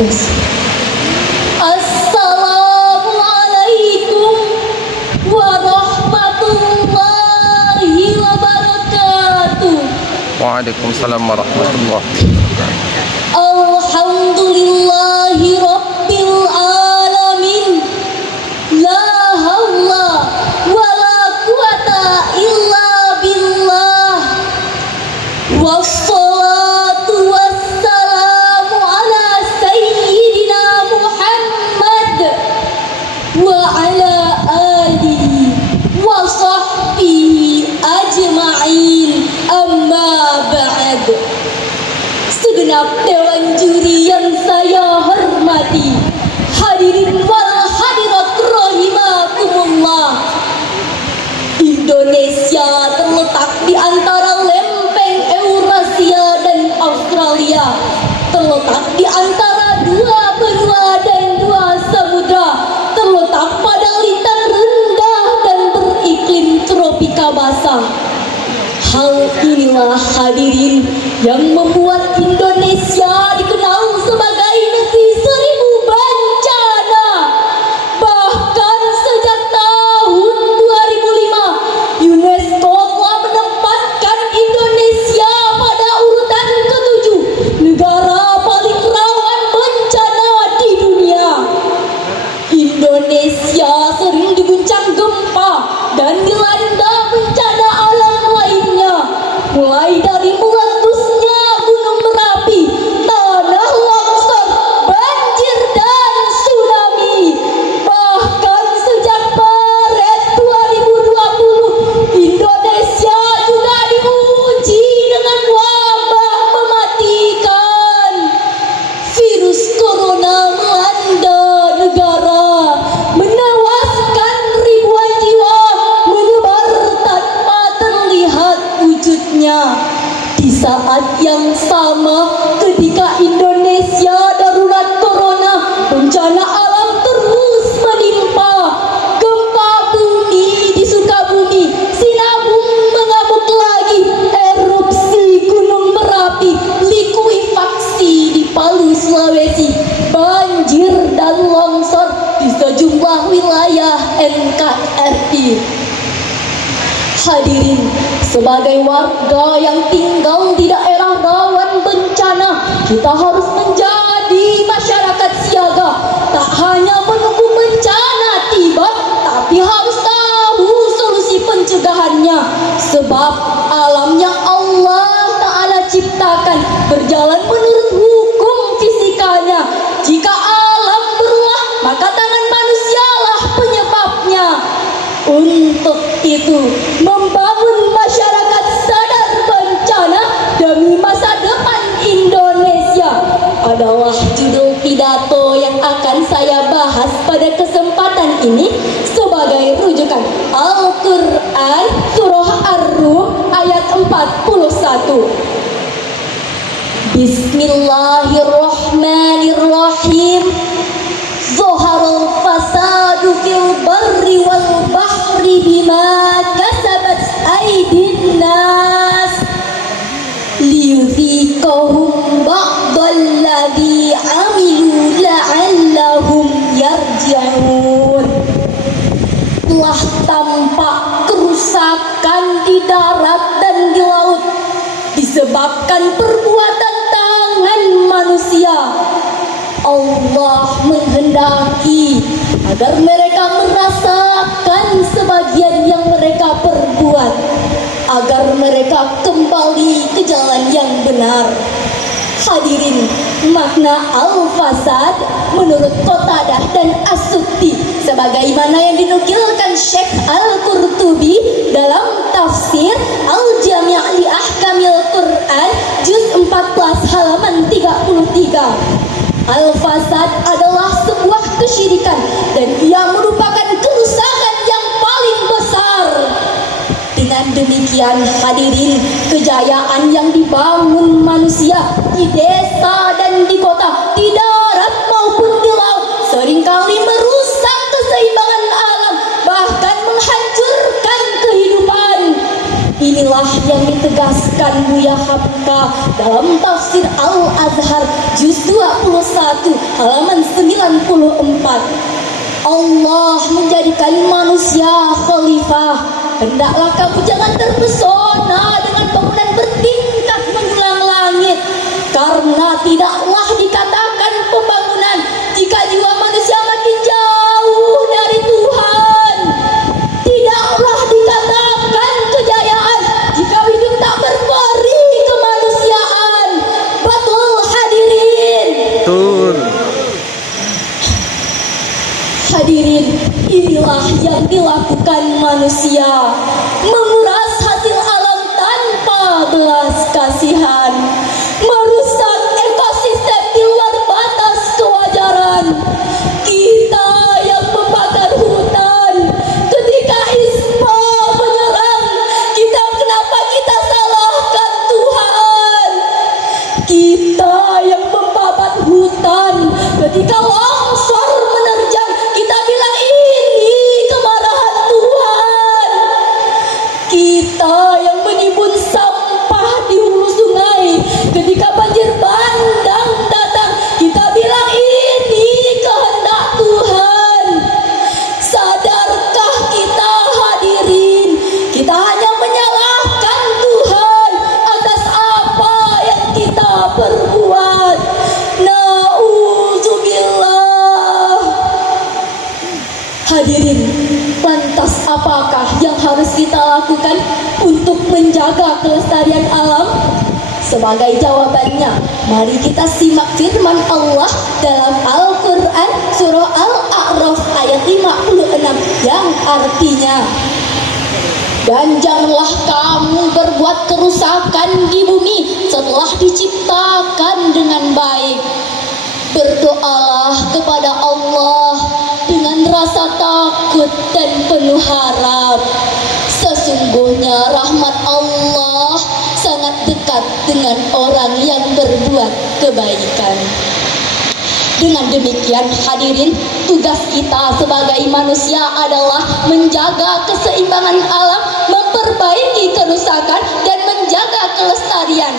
Assalamualaikum warahmatullahi wabarakatuh. Waalaikumsalam warahmatullahi. Alhamdulillahi rabbil alamin. La haula wala quwata illa billah. Wassalatu wassalamu ala sayyidina Muhammad wa ala alihi wa sahbihi ajma'in. Amma ba'd. Segenap dewan juri yang saya hormati, hadirin wal hadirat rahimakumullah. Indonesia terletak di antara lempeng Eurasia dan Australia, terletak di antara dua benua dan dua samudra, terletak pada lintang rendah dan beriklim tropika basah. Hal inilah hadirin yang membuat Indonesia dikenal sebagai negeri seribu bencana. Bahkan sejak tahun 2005, UNESCO telah menempatkan Indonesia pada urutan ke-7 negara paling rawan bencana di dunia. Indonesia sering diguncang gempa dan dilanda bencana alam lainnya, mulai dari meletusnya Gunung Merapi, tanah longsor, banjir dan tsunami. Bahkan sejak Maret 2020, Indonesia juga diuji dengan wabah mematikan. Virus corona melanda negara, menewaskan ribuan jiwa, menyebar tanpa terlihat wujudnya. Di saat yang sama, ketika Indonesia darurat corona, bencana alam terus menimpa. Gempa bumi di Sukabumi, sinabung mengamuk lagi, erupsi Gunung Merapi, likuifaksi di Palu, Sulawesi, banjir dan longsor di sejumlah wilayah NKRI. Hadirin, sebagai warga yang tinggal di daerah rawan bencana, kita harus menjadi masyarakat siaga. Tak hanya menunggu bencana tiba, tapi harus tahu solusi pencegahannya. Sebab alam yang Allah Ta'ala ciptakan berjalan menurut hukum fisikanya. Jika alam berulah, maka tangan manusialah penyebabnya. Untuk itu, membangun masyarakat sadar bencana demi masa depan Indonesia adalah judul pidato yang akan saya bahas pada kesempatan ini sebagai rujukan Al-Quran Surah Ar-Rum ayat 41. Bismillahirrahmanirrahim. Zoharul fasadu fil barri wal bahri bima kasabat aydin nas liyudhiqahum ba'dalladhi amilu la'allahum yarji'un. Telah tampak kerusakan di darat dan di laut disebabkan perbuatan tangan manusia. Allah menghendaki agar mereka merasakan sebagian yang mereka perbuat, agar mereka kembali ke jalan yang benar. Hadirin, makna al-fasad menurut Qatadah dan As-Suddi sebagaimana yang dinukilkan Syekh Al-Qurtubi dalam tafsir Al-Jami' li Ahkamil Quran juz 14 halaman 33. Al-fasad adalah sebuah kesyirikan dan ia merupakan kerusakan yang paling besar. Dengan demikian hadirin, kejayaan yang dibangun manusia di desa dan di kota, di darat maupun di laut, seringkali merusak keseimbangan alam, bahkan menghancurkan kehidupan. Inilah yang ditegaskan Buya Hamka dalam tafsir Tafsir Al-Azhar juz 21 halaman 94. Allah menjadikan manusia khalifah. Hendaklah kamu jangan terpesona dengan bangunan bertingkat menjulang langit, karena tidaklah dikatakan pembangunan jika jiwa manusia makin jauh dari Tuhan. Tidaklah dikatakan kejayaan jika hidup tak berperi kemanusiaan. Betul hadirin? Betul. Hadirin, inilah yang dilakukan manusia, menguras hasil alam tanpa belas kasihan, merusak ekosistem di luar batas kewajaran. Kita yang membakar hutan ketika ISPA menyerang kita, kenapa kita salahkan Tuhan? Kita yang membabat hutan ketika longsor menerjang, kita bilang ini kemarahan Tuhan. Kita yang menimbun sampah di hulu sungai ketika banjir bandang datang, kita bilang ini kehendak Tuhan. Sadarkah kita hadirin, kita hanya menyalahkan Tuhan atas apa yang kita perbuat. Nauzubillah. Hadirin, lantas apakah yang harus kita lakukan untuk menjaga kelestarian alam? Sebagai jawabannya, mari kita simak firman Allah dalam Al-Quran surah Al-A'raf ayat 56 yang artinya, dan janganlah kamu berbuat kerusakan di bumi setelah diciptakan dengan baik. Berdoalah kepada Allah dengan rasa takut dan penuh harap. Sesungguhnya rahmat Allah sangat dekat dengan orang yang berbuat kebaikan. Dengan demikian hadirin, tugas kita sebagai manusia adalah menjaga keseimbangan alam, memperbaiki kerusakan, dan menjaga kelestarian.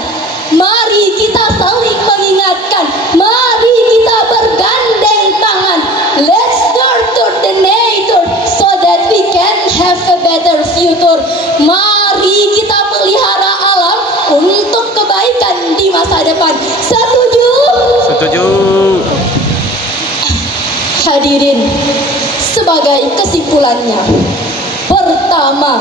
Mari kita saling mengingatkan, mari kita bergandeng tangan. Let's nurture the nature so that we can have a better future. Mari kita pelihara alam untuk kebaikan di masa depan. Setuju? Setuju. Hadirin, sebagai kesimpulannya, pertama,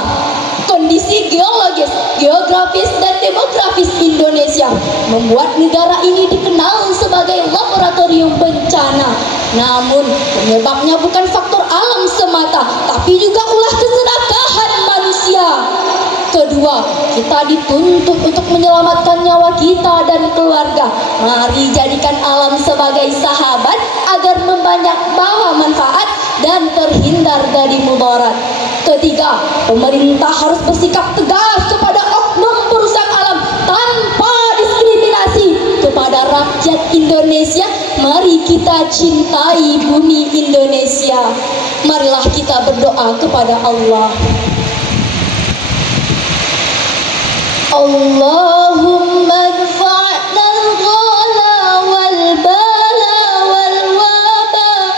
kondisi geologis, geografis, dan demografis Indonesia membuat negara ini dikenal sebagai laboratorium bencana. Namun, penyebabnya bukan faktor alam semata, tapi juga ulah keserakahan manusia. Kedua, kita dituntut untuk menyelamatkan nyawa kita dan keluarga. Mari jadikan alam sebagai sahabat agar membawa manfaat dan terhindar dari mudarat. Ketiga, pemerintah harus bersikap tegas kepada oknum perusak alam tanpa diskriminasi kepada rakyat Indonesia. Mari kita cintai bumi Indonesia. Marilah kita berdoa kepada Allah. Allahumma dfa'na al-ghala wal-bala wal-waba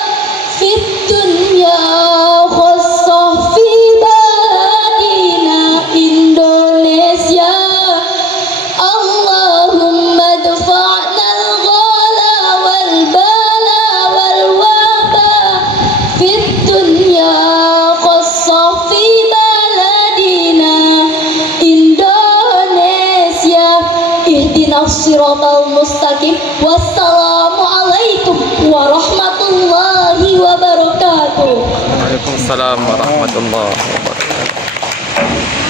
fid dunya khususah fi baladina Indonesia. Allahumma dfa'na al-ghala wal-bala wal-waba fid dunya khususah fi baladina Indonesia. Ihdinas siratal mustaqim. Wassalamualaikum warahmatullahi wabarakatuh. Waalaikumsalam warahmatullahi wabarakatuh.